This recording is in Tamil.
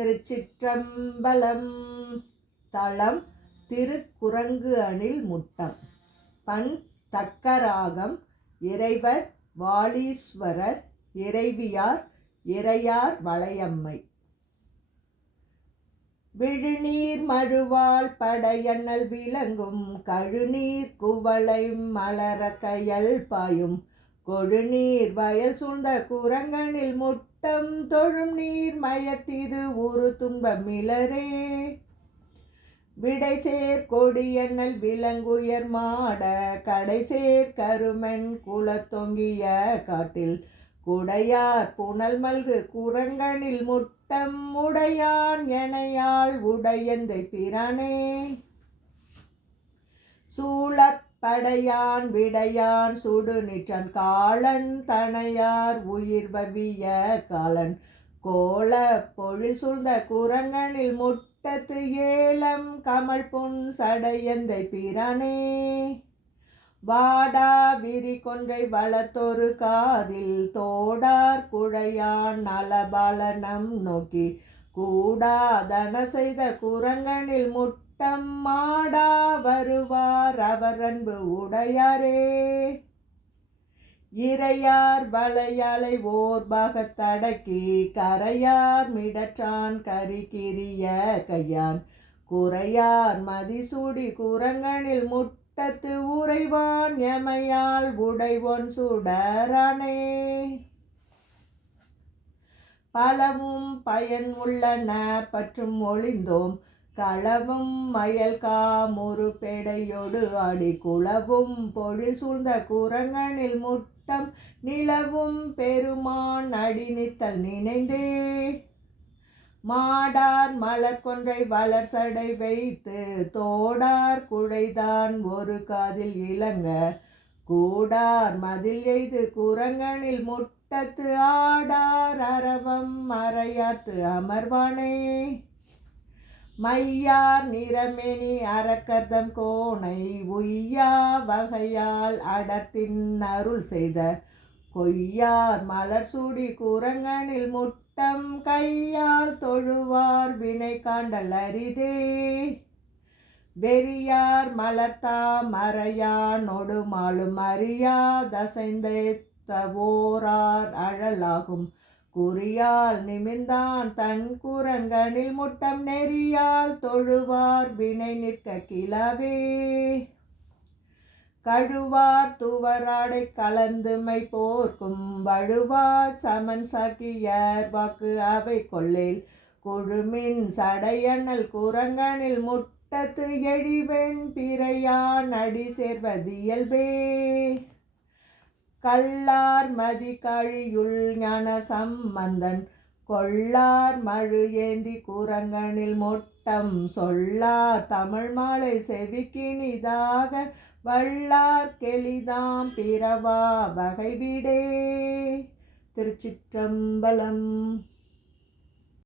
திருச்சிற்றம்பலம். தலம் திருக்குரங்கு அணில் முட்டம். பண் தக்கராகம். இறைவர் வாலீஸ்வரர். இறைவியார் இறையார் வளையம்மை. விழுநீர் மழுவாள் படையண்ணல் விளங்கும் கழுநீர் குவளை மலர கயல் பாயும் கொழுநீர் வயல் சூழ்ந்த குரங்கனில் முட்டம் தொழும் நீர் மயத்திது ஊறு துன்பமிலரே. விடைசேர் கொடியண்ணல் விலங்குயர் மாட கடைசேர் கருமென் குளத்தொங்கிய காட்டில் குடையார் புனல் மல்கு குரங்கனில் முட்டம் உடையான் எனையாள் உடையந்தை பிரானே. சூழப்படையான் விடையான் சுடுநிற்றான் காலன் தனையார் உயிர் வவிய காலன் கோல பொழில் சூழ்ந்த குரங்கனில் முட்டத்து ஏலம் கமல் புன் சடையந்தை பிரானே. வாடா விரி கொன்றை வளர்த்தொரு காதில் தோடார் குழையான் நலபாலனம் நோக்கி கூடாதன செய்த குரங்கனில் முட்டம் மாடா வருவார் அவர் அன்பு உடையாரே. இறையார் வளையாலை ஓர் பாகத்தடக்கி கரையார் மிடற்றான் கரிகிரிய கையான் குறையார் மதிசூடி குரங்கனில் முட்டத்து உறைவான் எமையால் உடைவொன் சுடரானே. பலவும் பயன் உள்ளன பற்றும் ஒளிந்தோம் களவும் மயல் காமுறு பெடையொடு ஆடி குளவும் பொழில் சூழ்ந்த குரங்கனில் முட்டம் நிலவும் பெருமான் அடிநித்தல் நினைந்தே. மாடார் மலர் கொன்றை வளர் சடை வைத்து தோடார் குழைதான் ஒரு காதில் இளங்க கூடார் மதில் எய்து குரங்கனில் முட்டத்து ஆடார் அரவம் மறையாத்து அமர்வானே. மையார் நிறமெனி அரக்கர்தம் கோணை உய்யா வகையால் அடர்த்தின் அருள் செய்த கொய்யார் மலர் சூடி குரங்கனில் முட்டம் கையால் தொழுவார் வினை காண்டல் அரிதே. வெறியார் மலர்த்தா மறையான் ஒடுமாலும் அறியா தசைந்தோரார் அழலாகும் குறியால் நிமிர்ந்தான் தன் குரங்கனில் முட்டம் நெறியால் தொழுவார் வினை நிற்க கிளவே. கழுவார் துவராடை கலந்துமை போர்க்கும் வழுவார் சமன் சாக்கியர் வாக்கு அவை கொள்ளேல் குழுமின் சடையண்ணல் குரங்கனில் முட்டத்து எழிவெண் பிறையான் அடி சேர்வதியல்பே. கல்லார் மதி கழியுள் ஞான சம்பந்தன் கொள்ளார் மழு ஏந்தி குரங்கனில் முட்டம் சொல்லார் தமிழ் மாலை செவிக்கினிதாக வல்லார் கெளிதாம் பிறவா வகைவிடே. திருச்சிற்றம்பலம்.